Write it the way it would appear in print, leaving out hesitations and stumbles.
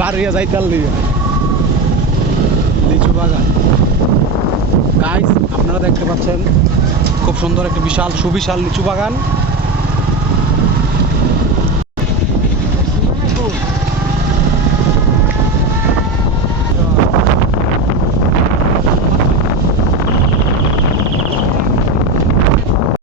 বাড়িয়া যাইতাল লিচু বাগান। গাইস আপনারা দেখতে পাচ্ছেন খুব সুন্দর একটি বিশাল সুবিশাল লিচু বাগান।